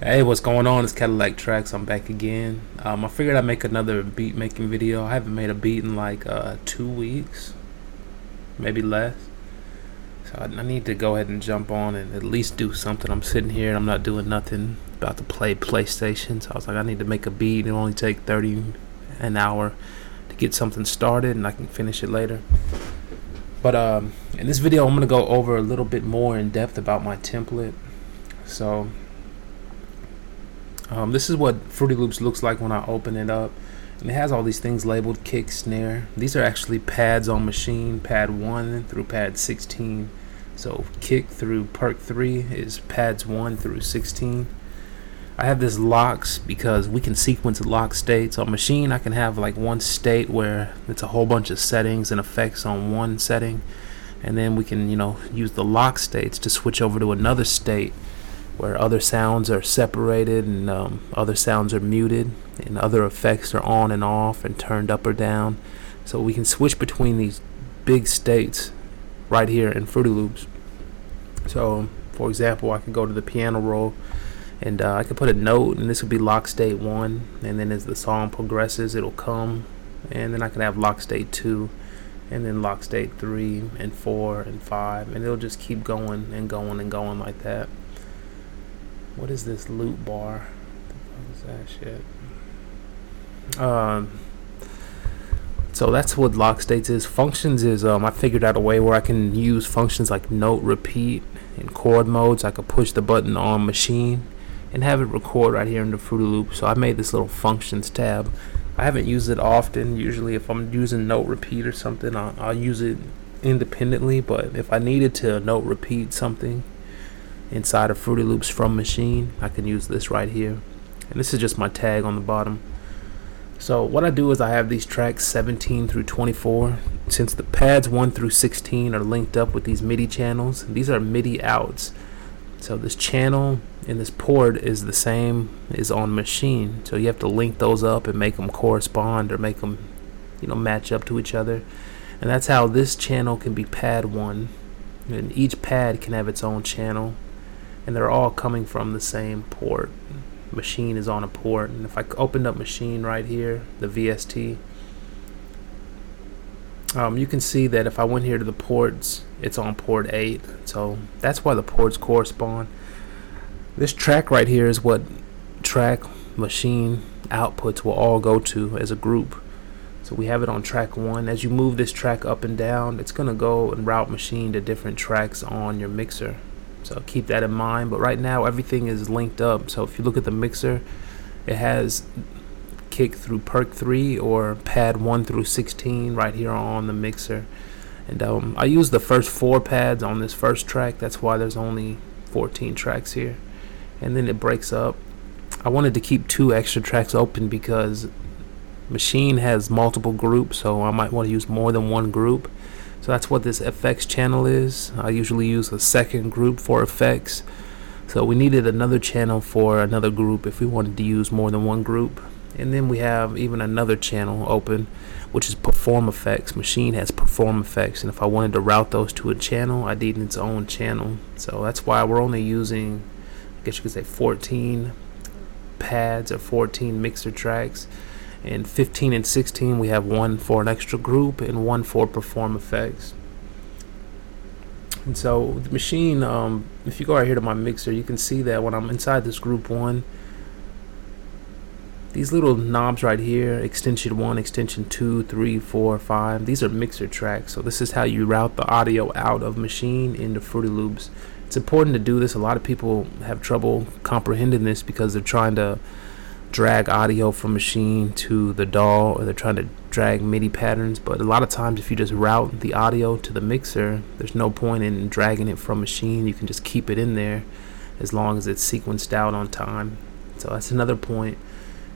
Hey, what's going on? It's Cadillaktrackz. I'm back again. I figured I'd make another beat making video. I haven't made a beat in like 2 weeks, maybe less. So I need to go ahead and jump on and at least do something. I'm sitting here and I'm not doing nothing. About to play PlayStation, so I was like, I need to make a beat. It'll only take 30 an hour to get something started, and I can finish it later. But in this video, I'm gonna go over a little bit more in depth about my template. So. This is what Fruity Loops looks like when I open it up, and it has all these things labeled kick, snare. These are actually pads on Maschine, pad 1 through pad 16. So kick through perk 3 is pads 1 through 16. I have this locks because we can sequence lock states. On Maschine, I can have like one state where it's a whole bunch of settings and effects on one setting, and then we can, use the lock states to switch over to another state where other sounds are separated and other sounds are muted and other effects are on and off and turned up or down. So we can switch between these big states right here in Fruity Loops. So for example, I could go to the piano roll and I could put a note, and this would be lock state 1, and then as the song progresses it'll come, and then I can have lock state 2, and then lock state 3 and 4 and 5, and it'll just keep going and going and going like that. What is this loop bar? What is that shit? So that's what lock states is. Functions is I figured out a way where I can use functions like note repeat and chord modes. I could push the button on Maschine and have it record right here in the Fruity Loop. So I made this little functions tab. I haven't used it often. Usually if I'm using note repeat or something, I'll use it independently, but if I needed to note repeat something inside of Fruity Loops from Maschine, I can use this right here, and this is just my tag on the bottom. So what I do is I have these tracks 17 through 24. Since the pads 1 through 16 are linked up with these MIDI channels, these are MIDI outs. So this channel and this port is the same as on Maschine, so you have to link those up and make them correspond or make them match up to each other. And that's how this channel can be pad 1, and each pad can have its own channel, and they're all coming from the same port. Maschine is on a port, and if I opened up Maschine right here, the VST, you can see that if I went here to the ports, it's on port 8, so that's why the ports correspond. This track right here is what track Maschine outputs will all go to as a group. So we have it on track 1. As you move this track up and down, it's going to go and route Maschine to different tracks on your mixer. So keep that in mind, but right now everything is linked up. So if you look at the mixer, it has kick through perk 3 or pad 1 through 16 right here on the mixer. And I use the first 4 pads on this first track. That's why there's only 14 tracks here. And then it breaks up. I wanted to keep 2 extra tracks open because Maschine has multiple groups, so I might want to use more than one group. So that's what this effects channel is. I usually use a second group for effects. So we needed another channel for another group if we wanted to use more than one group. And then we have even another channel open, which is perform effects. Maschine has perform effects, and if I wanted to route those to a channel, I need its own channel. So that's why we're only using, I guess you could say, 14 pads or 14 mixer tracks. And 15 and 16 we have one for an extra group and one for perform effects. And so the Maschine, if you go right here to my mixer, you can see that when I'm inside this group 1, these little knobs right here, extension 1, extension 2, 3, 4, 5, these are mixer tracks. So this is how you route the audio out of Maschine into Fruity Loops. It's important to do this. A lot of people have trouble comprehending this because they're trying to drag audio from Maschine to the DAW, or they're trying to drag MIDI patterns, but a lot of times if you just route the audio to the mixer, there's no point in dragging it from Maschine. You can just keep it in there as long as it's sequenced out on time. So that's another point.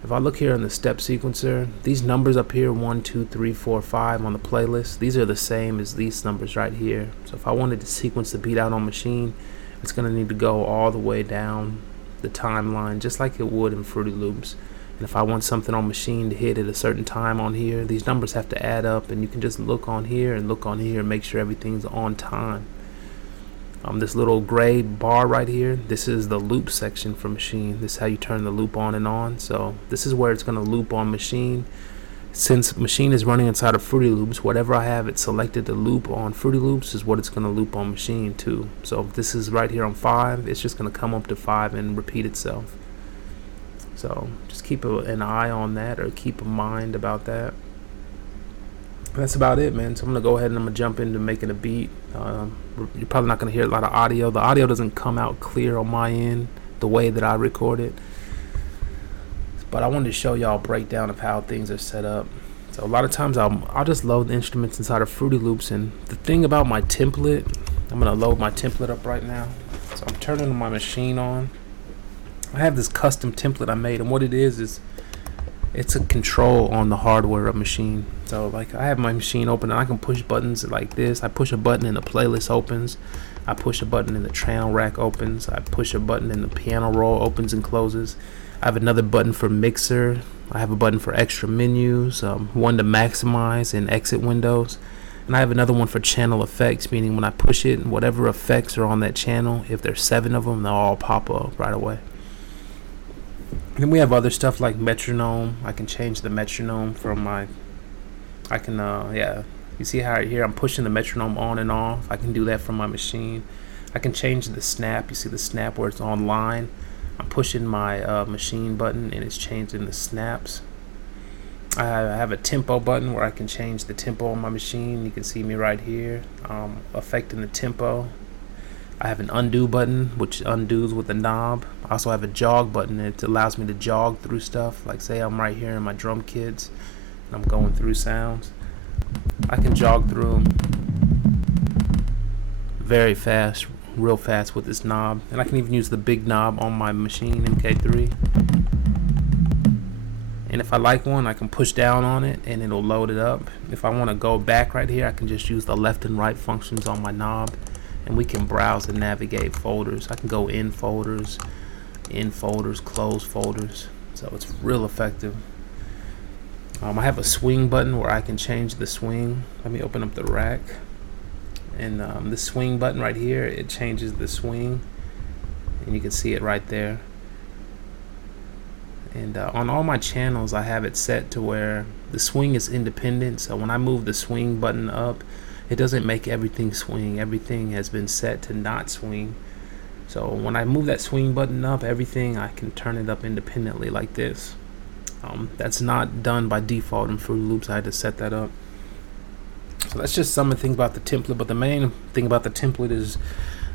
If I look here in the step sequencer, these numbers up here, 1, 2, 3, 4, 5 on the playlist, these are the same as these numbers right here. So if I wanted to sequence the beat out on Maschine, it's going to need to go all the way down the timeline just like it would in Fruity Loops. And if I want something on Maschine to hit at a certain time on here, these numbers have to add up, and you can just look on here and look on here and make sure everything's on time. This little gray bar right here, this is the loop section for Maschine. This is how you turn the loop on and on. So this is where it's going to loop on Maschine. Since Maschine is running inside of Fruity Loops, whatever I have it selected to loop on Fruity Loops is what it's going to loop on Maschine too. So if this is right here on 5, it's just going to come up to 5 and repeat itself. So just keep an eye on that, or keep in mind about that. That's about it, man. So I'm going to go ahead and I'm going to jump into making a beat. You're probably not going to hear a lot of audio. The audio doesn't come out clear on my end the way that I record it. But I wanted to show y'all a breakdown of how things are set up. So a lot of times I'll just load the instruments inside of Fruity Loops. And the thing about my template, I'm going to load my template up right now. So I'm turning my Maschine on. I have this custom template I made, and what it is it's a control on the hardware of Maschine. So like I have my Maschine open and I can push buttons like this. I push a button and the playlist opens. I push a button and the channel rack opens. I push a button and the piano roll opens and closes. I have another button for mixer. I have a button for extra menus, one to maximize and exit windows. And I have another one for channel effects, meaning when I push it, whatever effects are on that channel, if there's 7 of them, they'll all pop up right away. And then we have other stuff like metronome. I can change the metronome from my, you see how right here I'm pushing the metronome on and off. I can do that from my Maschine. I can change the snap. You see the snap where it's online. I'm pushing my Maschine button and it's changing the snaps. I have a tempo button where I can change the tempo on my Maschine. You can see me right here affecting the tempo. I have an undo button which undoes with the knob. I also have a jog button. It allows me to jog through stuff. Like say I'm right here in my drum kits and I'm going through sounds. I can jog through them very fast, real fast with this knob. And I can even use the big knob on my Maschine MK3. And if I like one, I can push down on it and it'll load it up. If I want to go back right here, I can just use the left and right functions on my knob, and we can browse and navigate folders. I can go in folders, close folders. So it's real effective. I have a swing button where I can change the swing. Let me open up the rack. And the swing button right here, it changes the swing. And you can see it right there. And on all my channels, I have it set to where the swing is independent. So when I move the swing button up, it doesn't make everything swing. Everything has been set to not swing. So when I move that swing button up, everything, I can turn it up independently like this. That's not done by default in Fruity Loops. I had to set that up. So that's just some of the things about the template. But the main thing about the template is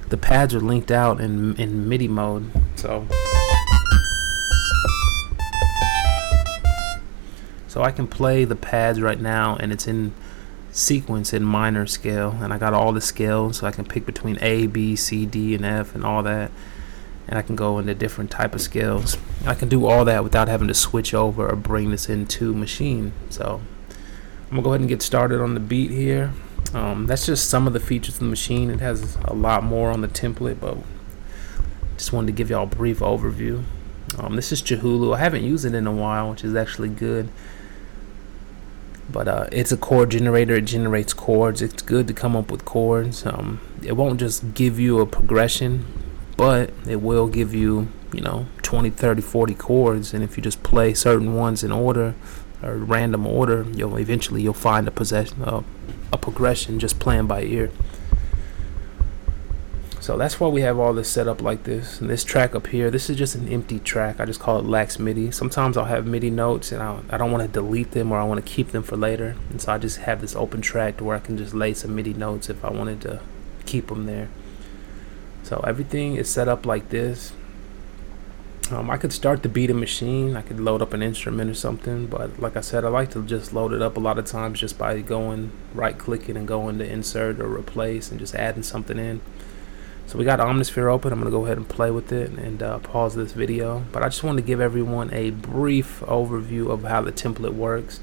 the pads are linked out in MIDI mode. So I can play the pads right now, and it's in sequence in minor scale, and I got all the scales, so I can pick between A, B, C, D, and F and all that, and I can go into different type of scales. I can do all that without having to switch over or bring this into Maschine. So I'm gonna go ahead and get started on the beat here. That's just some of the features of the Maschine. It has a lot more on the template, but just wanted to give y'all a brief overview. This is Jahulu. I haven't used it in a while, which is actually good. But it's a chord generator. It generates chords. It's good to come up with chords. It won't just give you a progression, but it will give you, 20, 30, 40 chords. And if you just play certain ones in order or random order, you'll find a progression just playing by ear. So that's why we have all this set up like this. And this track up here, this is just an empty track. I just call it lax MIDI. Sometimes I'll have MIDI notes and I don't want to delete them, or I want to keep them for later. And so I just have this open track to where I can just lay some MIDI notes if I wanted to keep them there. So everything is set up like this. I could start the beat in Maschine. I could load up an instrument or something. But like I said, I like to just load it up a lot of times just by going right-clicking and going to insert or replace and just adding something in. So we got Omnisphere open. I'm going to go ahead and play with it and pause this video. But I just want to give everyone a brief overview of how the template works.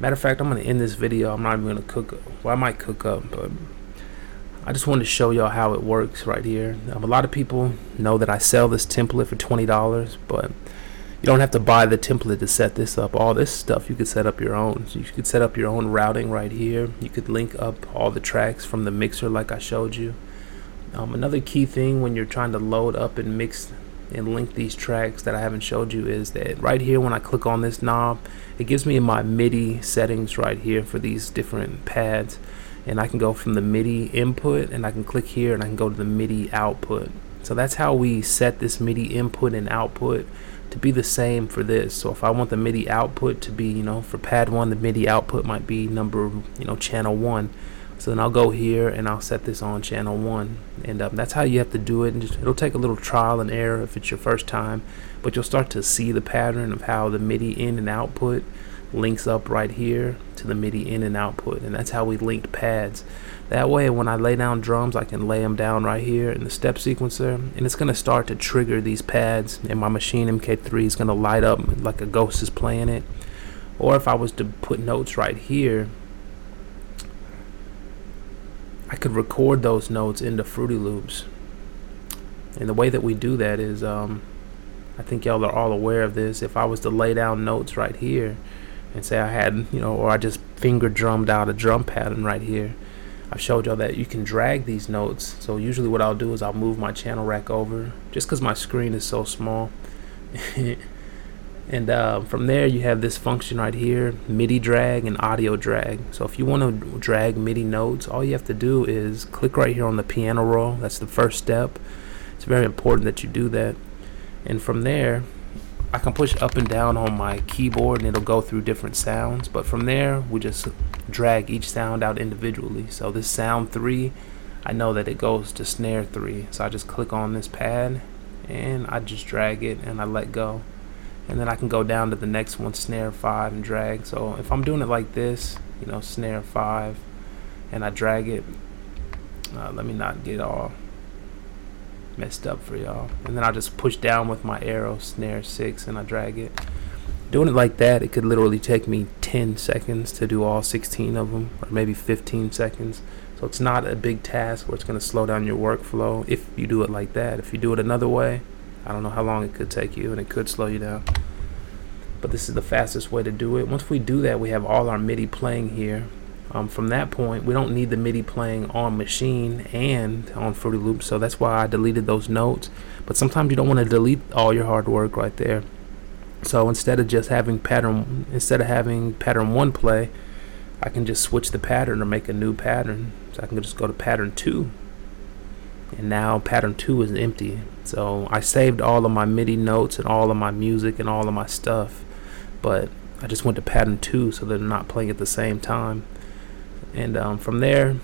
Matter of fact, I'm going to end this video. I'm not even going to cook up. Well, I might cook up, but I just wanted to show y'all how it works right here. A lot of people know that I sell this template for $20, but you don't have to buy the template to set this up. All this stuff you could set up your own. So you could set up your own routing right here. You could link up all the tracks from the mixer like I showed you. Another key thing when you're trying to load up and mix and link these tracks that I haven't showed you is that right here when I click on this knob, it gives me my MIDI settings right here for these different pads, and I can go from the MIDI input and I can click here and I can go to the MIDI output. So that's how we set this MIDI input and output to be the same for this. So if I want the MIDI output to be, for pad 1, the MIDI output might be number, channel 1. So then I'll go here and I'll set this on channel 1, and that's how you have to do it. And it'll take a little trial and error if it's your first time, but you'll start to see the pattern of how the MIDI in and output links up right here to the MIDI in and output, and that's how we linked pads. That way when I lay down drums, I can lay them down right here in the step sequencer, and it's going to start to trigger these pads, and my Maschine MK3 is going to light up like a ghost is playing it. Or if I was to put notes right here, I could record those notes into Fruity Loops. And the way that we do that is, I think y'all are all aware of this. If I was to lay down notes right here and say I had, or I just finger drummed out a drum pattern right here, I've showed y'all that you can drag these notes. So usually what I'll do is I'll move my channel rack over just because my screen is so small. And from there you have this function right here, MIDI drag and audio drag. So if you want to drag MIDI notes, all you have to do is click right here on the piano roll. That's the first step. It's very important that you do that. And from there I can push up and down on my keyboard and it'll go through different sounds, but from there we just drag each sound out individually. So this sound 3, I know that it goes to snare 3, so I just click on this pad and I just drag it and I let go, and then I can go down to the next one, snare 5, and drag. So if I'm doing it like this, snare 5, and I drag it, let me not get all messed up for y'all, and then I just push down with my arrow, snare 6, and I drag it. Doing it like that, it could literally take me 10 seconds to do all 16 of them, or maybe 15 seconds. So it's not a big task where it's going to slow down your workflow if you do it like that. If you do it another way, I don't know how long it could take you, and it could slow you down. But this is the fastest way to do it. Once we do that, we have all our MIDI playing here. From that point, we don't need the MIDI playing on Maschine and on Fruity Loops, so that's why I deleted those notes. But sometimes you don't want to delete all your hard work right there. So instead of having pattern 1 play, I can just switch the pattern or make a new pattern. So I can just go to pattern 2, and now pattern 2 is empty. So I saved all of my MIDI notes and all of my music and all of my stuff, but I just went to pattern 2 so they're not playing at the same time. And from there,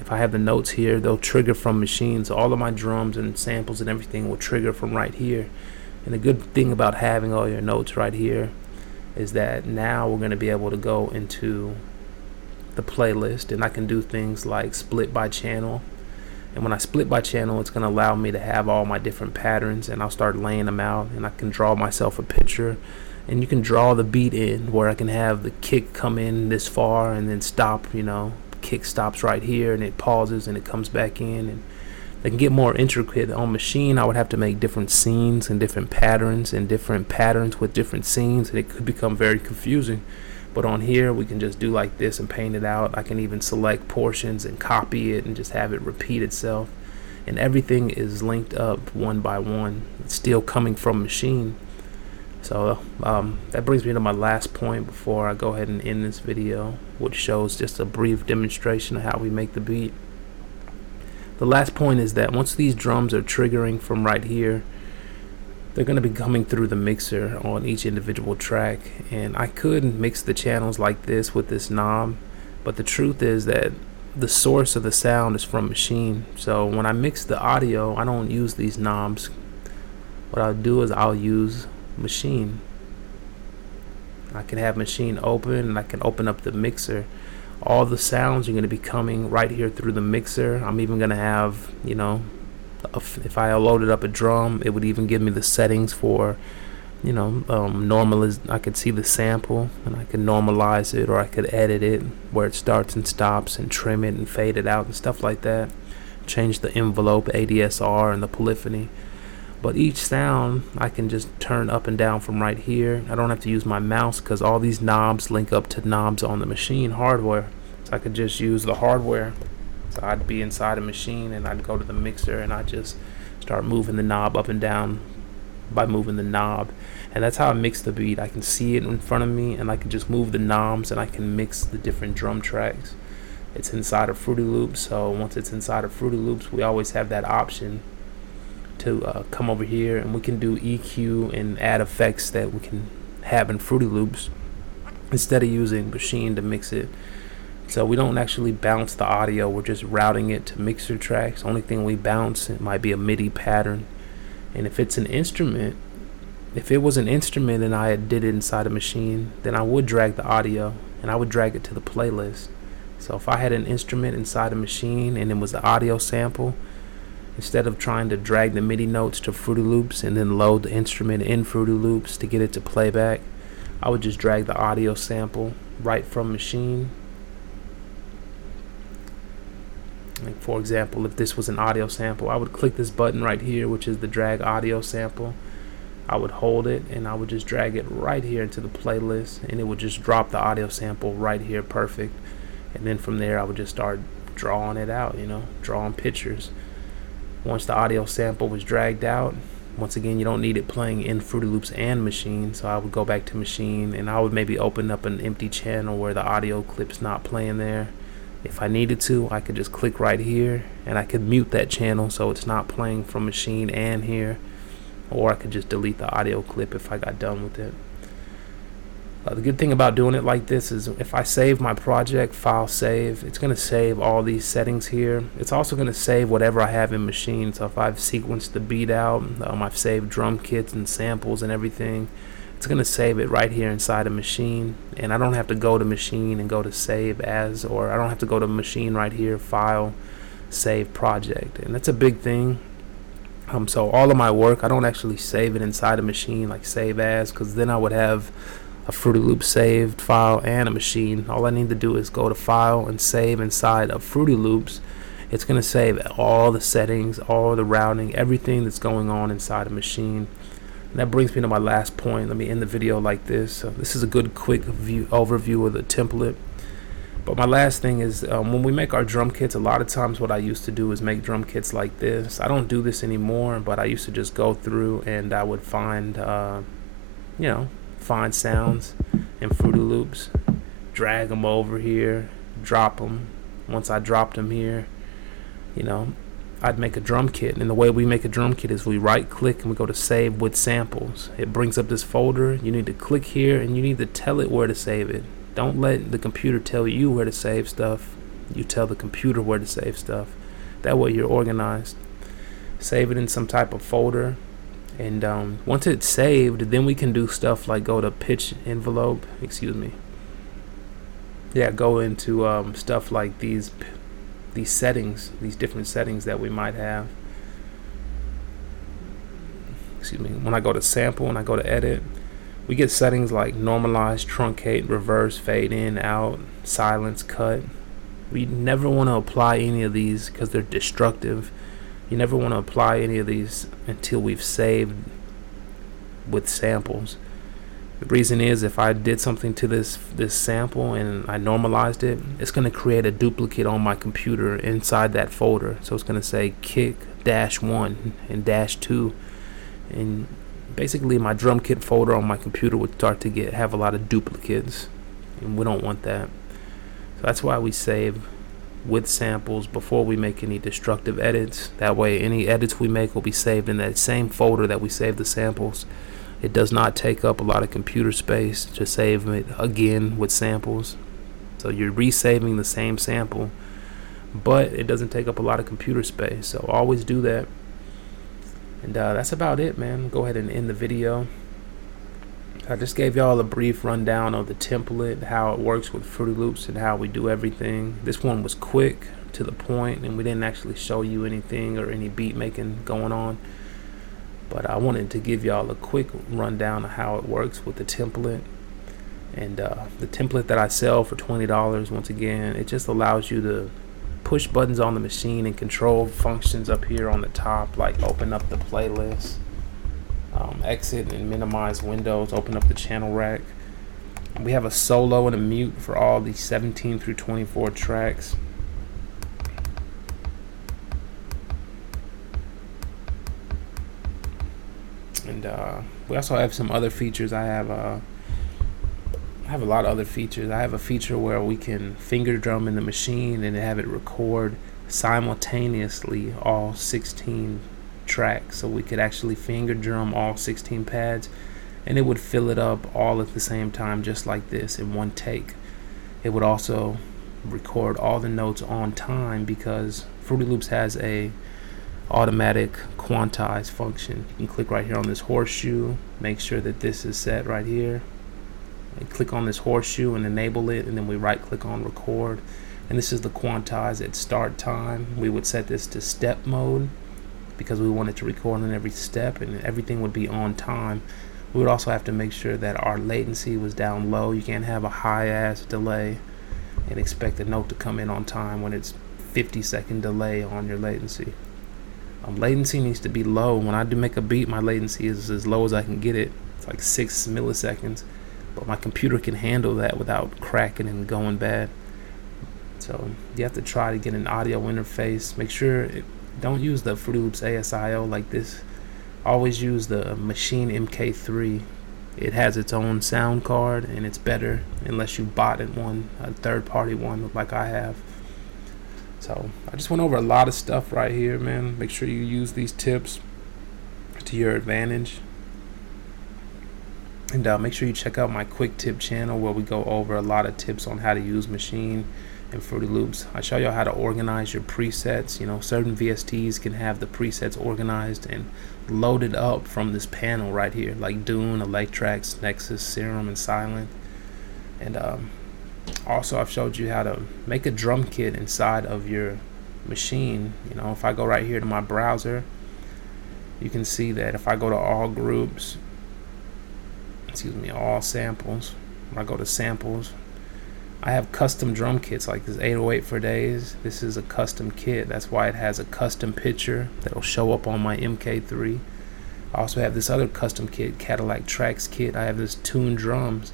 if I have the notes here, they'll trigger from Maschine. So all of my drums and samples and everything will trigger from right here. And the good thing about having all your notes right here is that now we're going to be able to go into the playlist, and I can do things like split by channel. And when I split by channel, it's going to allow me to have all my different patterns, and I'll start laying them out, and I can draw myself a picture. And you can draw the beat in where I can have the kick come in this far and then stop, kick stops right here and it pauses and it comes back in. And they can get more intricate. On Maschine, I would have to make different scenes and different patterns with different scenes, and it could become very confusing. But on here, we can just do like this and paint it out. I can even select portions and copy it and just have it repeat itself. And everything is linked up one by one. It's still coming from Maschine. So that brings me to my last point before I go ahead and end this video, which shows just a brief demonstration of how we make the beat. The last point is that once these drums are triggering from right here, they're going to be coming through the mixer on each individual track. And I could mix the channels like this with this knob, but the truth is that the source of the sound is from Maschine. So when I mix the audio, I don't use these knobs. What I'll do is I'll use Maschine. I can have Maschine open, and I can open up the mixer. All the sounds are going to be coming right here through the mixer. I'm even going to have, if I loaded up a drum, it would even give me the settings for, I could see the sample and I could normalize it, or I could edit it where it starts and stops and trim it and fade it out and stuff like that. Change the envelope, ADSR, and the polyphony. But each sound I can just turn up and down from right here. I don't have to use my mouse because all these knobs link up to knobs on the Maschine hardware. So I could just use the hardware So I'd be inside a machine and I'd go to the mixer and I'd just start moving the knob up and down by moving the knob. And that's how I mix the beat. I can see it in front of me and I can just move the knobs and I can mix the different drum tracks. It's inside of Fruity Loops, so once it's inside of Fruity Loops, we always have that option to come over here and we can do EQ and add effects that we can have in Fruity Loops instead of using Maschine to mix it. So we don't actually bounce the audio, we're just routing it to mixer tracks. Only thing we bounce, it might be a MIDI pattern. And if it's an instrument, if it was an instrument and I did it inside a Maschine, then I would drag the audio and I would drag it to the playlist. So if I had an instrument inside a Maschine and it was an audio sample, instead of trying to drag the MIDI notes to Fruity Loops and then load the instrument in Fruity Loops to get it to playback, I would just drag the audio sample right from Maschine. Like for example, if this was an audio sample, I would click this button right here, which is the drag audio sample. I would hold it and I would just drag it right here into the playlist and it would just drop the audio sample right here, perfect. And then from there I would just start drawing it out, drawing pictures. Once the audio sample was dragged out, once again, you don't need it playing in Fruity Loops and Maschine, so I would go back to Maschine and I would maybe open up an empty channel where the audio clip's not playing there. If I needed to, I could just click right here and I could mute that channel so it's not playing from Maschine and here, or I could just delete the audio clip if I got done with it. The good thing about doing it like this is if I save my project, file save, it's going to save all these settings here. It's also going to save whatever I have in Maschine. So if I've sequenced the beat out, I've saved drum kits and samples and everything, it's going to save it right here inside of Maschine. And I don't have to go to Maschine and go to save as, or I don't have to go to Maschine right here, file, save project. And that's a big thing. So all of my work, I don't actually save it inside of Maschine like save as, because then I would have a Fruity Loops saved file and a Maschine. All I need to do is go to file and save inside of Fruity Loops. It's going to save all the settings, all the routing, everything that's going on inside a Maschine. And that brings me to my last point. Let me end the video like this. So this is a good quick overview of the template. But my last thing is when we make our drum kits, a lot of times what I used to do is make drum kits like this. I don't do this anymore, but I used to just go through and I would find find sounds in Fruity Loops, drag them over here, drop them. Once I dropped them here, I'd make a drum kit. And the way we make a drum kit is we right click and we go to save with samples. It brings up this folder. You need to click here and you need to tell it where to save it. Don't let the computer tell you where to save stuff. You tell the computer where to save stuff. That way you're organized. Save it in some type of folder. And once it's saved, then we can do stuff like go to pitch envelope, go into stuff like these settings, these different settings that we might have. When I go to sample and I go to edit, we get settings like normalize, truncate, reverse, fade in, out, silence, cut. We never want to apply any of these because they're destructive. You never want to apply any of these until we've saved with samples. The reason is if I did something to this sample and I normalized it, it's going to create a duplicate on my computer inside that folder. So it's going to say kick -1 and -2, and basically my drum kit folder on my computer would start to have a lot of duplicates, and we don't want that. So that's why we save with samples before we make any destructive edits. That way any edits we make will be saved in that same folder that we saved the samples. It does not take up a lot of computer space to save it again with samples. So you're resaving the same sample, but it doesn't take up a lot of computer space. So always do that. And that's about it, man. Go ahead and end the video. I just gave y'all a brief rundown of the template, how it works with Fruity Loops, and how we do everything. This one was quick, to the point, and we didn't actually show you anything or any beat making going on. But I wanted to give y'all a quick rundown of how it works with the template. And the template that I sell for $20, once again, it just allows you to push buttons on the machine and control functions up here on the top, like open up the playlist, exit and minimize windows, open up the channel rack. We have a solo and a mute for all the 17 through 24 tracks. And we also have some other features. I have a lot of other features. I have a feature where we can finger drum in the machine and have it record simultaneously all 16 tracks. So we could actually finger drum all 16 pads and it would fill it up all at the same time, just like this, in one take. It would also record all the notes on time because Fruity Loops has a automatic quantize function. You can click right here on this horseshoe, make sure that this is set right here, and click on this horseshoe and enable it, and then we right click on record, and this is the quantize at start time. We would set this to step mode because we want it to record on every step and everything would be on time. We would also have to make sure that our latency was down low. You can't have a high ass delay and expect the note to come in on time when it's 50-second delay on your latency. Latency needs to be low. When I do make a beat, my latency is as low as I can get it. It's like 6 milliseconds, but my computer can handle that without cracking and going bad. So you have to try to get an audio interface. Make sure don't use the Fruity Loops ASIO like this. Always use the Maschine MK3. It has its own sound card and it's better unless you bought it one, a third-party one like I have. So I just went over a lot of stuff right here, man. Make sure you use these tips to your advantage. And make sure you check out my quick tip channel where we go over a lot of tips on how to use Maschine and Fruity Loops. I show you how to organize your presets. You know, certain VSTs can have the presets organized and loaded up from this panel right here, like Dune, Electrax, Nexus, Serum, and Silent. And also I've showed you how to make a drum kit inside of your machine. You know, if I go right here to my browser, you can see that if I go to all groups, all samples, when I go to samples, I have custom drum kits like this 808 for Days. This is a custom kit. That's why it has a custom picture that'll show up on my MK3. I also have this other custom kit, Cadillaktrackz kit. I have this Tune Drums.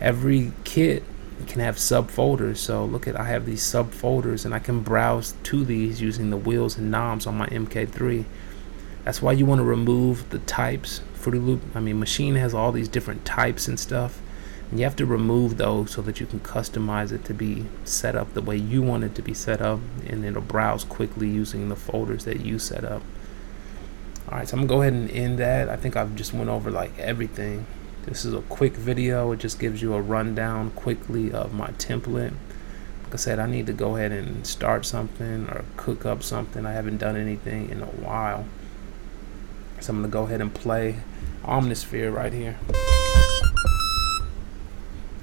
Every kit can have subfolders. So look at, I have these subfolders and I can browse to these using the wheels and knobs on my MK3. That's why you want to remove the types. Maschine has all these different types and stuff. And you have to remove those so that you can customize it to be set up the way you want it to be set up, and it'll browse quickly using the folders that you set up. Alright, so I'm gonna go ahead and end that. I think I've just went over like everything. This is a quick video. It just gives you a rundown quickly of my template. Like I said, I need to go ahead and start something or cook up something. I haven't done anything in a while. So I'm gonna go ahead and play Omnisphere right here.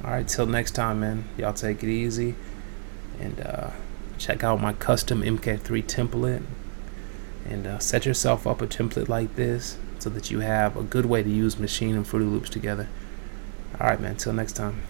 Alright, till next time, man. Y'all take it easy. And check out my custom MK3 template. And set yourself up a template like this so that you have a good way to use Maschine and Fruity Loops together. Alright, man. Till next time.